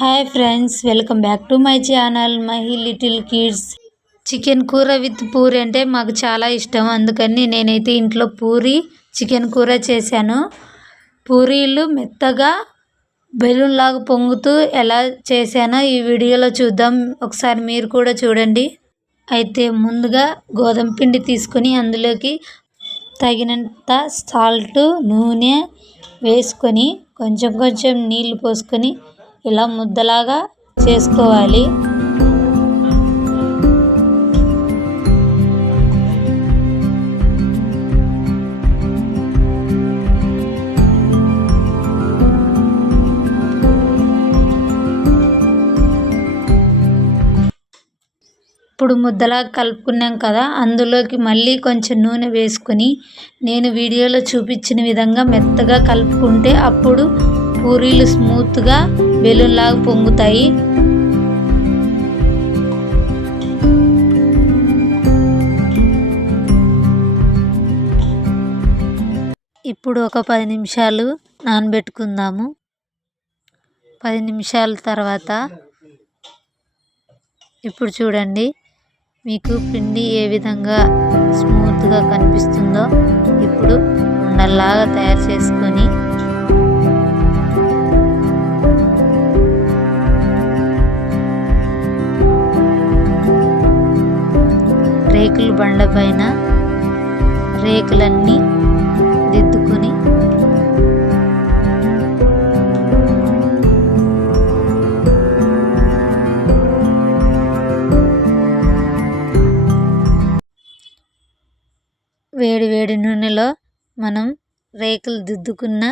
Hi friends, welcome back to my channel my little kids. Chicken కూర with puri అంటే మాకు చాలా ఇష్టం. అందుకని నేనైతే ఇంట్లో చికెన్ కూర చేశాను. పూరీలు మెత్తగా బెలూన్ లాగా పొంగుతూ ఎలా చేశానో ఈ వీడియోలో చూద్దాం. ఒకసారి మీరు కూడా చూడండి. అయితే ముందుగా గోధుమ పిండి తీసుకొని అందులోకి తగినంత సాల్ట్, నూనె వేసుకొని కొంచెం కొంచెం నీళ్లు పోసుకొని ఇలా ముద్దలాగా చేసుకోవాలి. ఇప్పుడు ముద్దలా కలుపుకున్నాం కదా, అందులోకి మళ్ళీ కొంచెం నూనె వేసుకొని నేను వీడియోలో చూపించిన విధంగా మెత్తగా కలుపుకుంటే అప్పుడు పూరీలు స్మూత్గా బెలూన్ లాగా పొంగుతాయి. ఇప్పుడు ఒక 10 నిమిషాలు నానబెట్టుకుందాము. 10 నిమిషాల తర్వాత ఇప్పుడు చూడండి, మీకు పిండి ఏ విధంగా స్మూత్గా కనిపిస్తుందో. ఇప్పుడు ఉండల్లాగా తయారు చేసుకొని రేకుల బండ పైన రేకులన్నీ దిద్దుకొని వేడి నూనెలో మనం రేకులు దిద్దుకున్న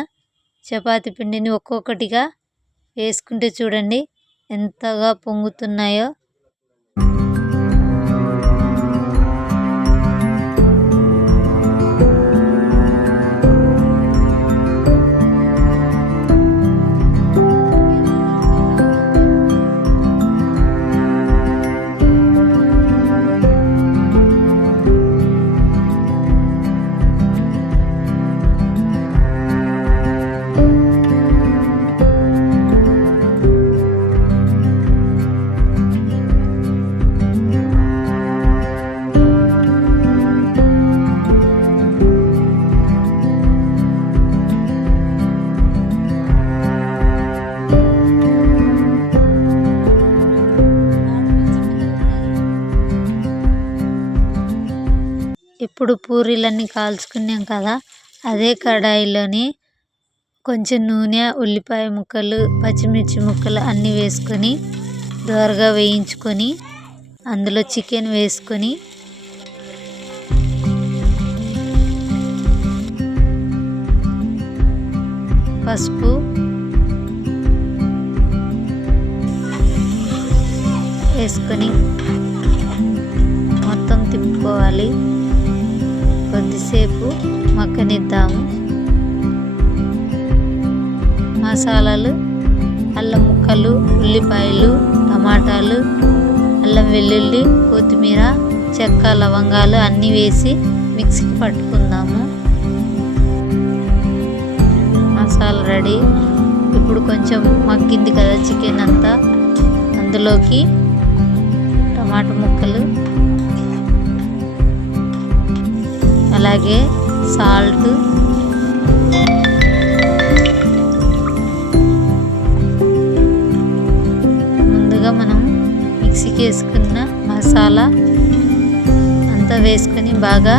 చపాతీ పిండిని ఒక్కొక్కటిగా వేసుకుంటే చూడండి ఎంతగా పొంగుతున్నాయో. ఇప్పుడు పూరీలన్నీ కాల్చుకున్నాం కదా, అదే కడాయిలోని కొంచెం నూనె, ఉల్లిపాయ ముక్కలు, పచ్చిమిర్చి ముక్కలు అన్నీ వేసుకొని దోరగా వేయించుకొని అందులో చికెన్ వేసుకొని పసుపు, వేసుకొని మొత్తం తిప్పుకోవాలి. కొద్దిసేపు మగ్గనిద్దాము. మసాలాలు అల్లం ముక్కలు, ఉల్లిపాయలు, టమాటాలు, అల్లం వెల్లుల్లి, కొత్తిమీర, చెక్క, లవంగాలు అన్నీ వేసి మిక్సీకి పట్టుకుందాము. మసాలా రెడీ. ఇప్పుడు కొంచెం మగ్గింది కదా చికెన్ అంతా, అందులోకి టమాటా ముక్కలు, అలాగే సాల్ట్, ముందుగా మనం మిక్సీకి వేసుకున్న మసాలా అంతా వేసుకొని బాగా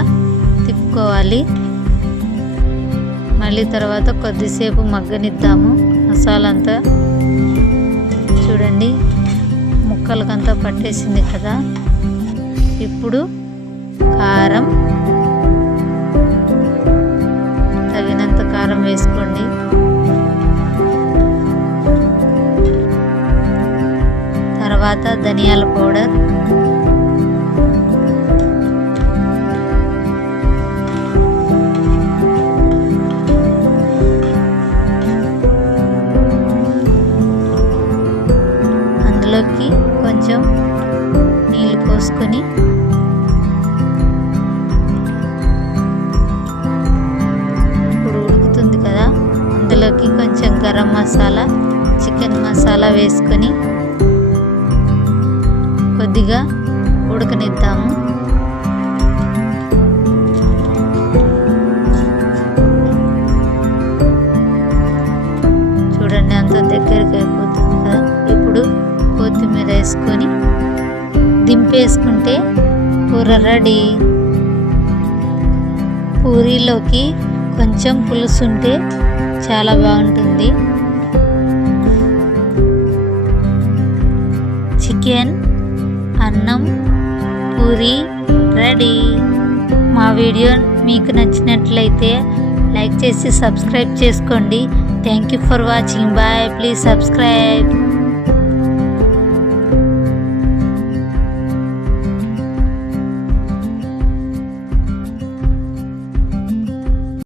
తిప్పుకోవాలి. మళ్ళీ తర్వాత కొద్దిసేపు మగ్గనిద్దాము. మసాలా అంతా చూడండి ముక్కలకంతా పట్టేసింది కదా. ఇప్పుడు కారం, తగినంత కారం వేసుకోండి. తర్వాత ధనియాల పౌడర్, అందులోకి కొంచెం నీళ్ళు పోసుకొని అందులోకి కొంచెం గరం మసాలా, చికెన్ మసాలా వేసుకొని కొద్దిగా ఉడకనిద్దాము. చూడండి అంత దగ్గరికి అయిపోతుంది కదా. ఇప్పుడు కొత్తిమీర వేసుకొని దింపేసుకుంటే కూర రెడీ. పూరీలోకి కొంచెం పులుసు ఉంటే చాలా బాగుంటుంది. చికెన్, అన్నం, పూరీ రెడీ. మా వీడియో మీకు నచ్చినట్లయితే లైక్ చేసి సబ్స్క్రైబ్ చేసుకోండి. Thank you for watching. Bye. Please subscribe.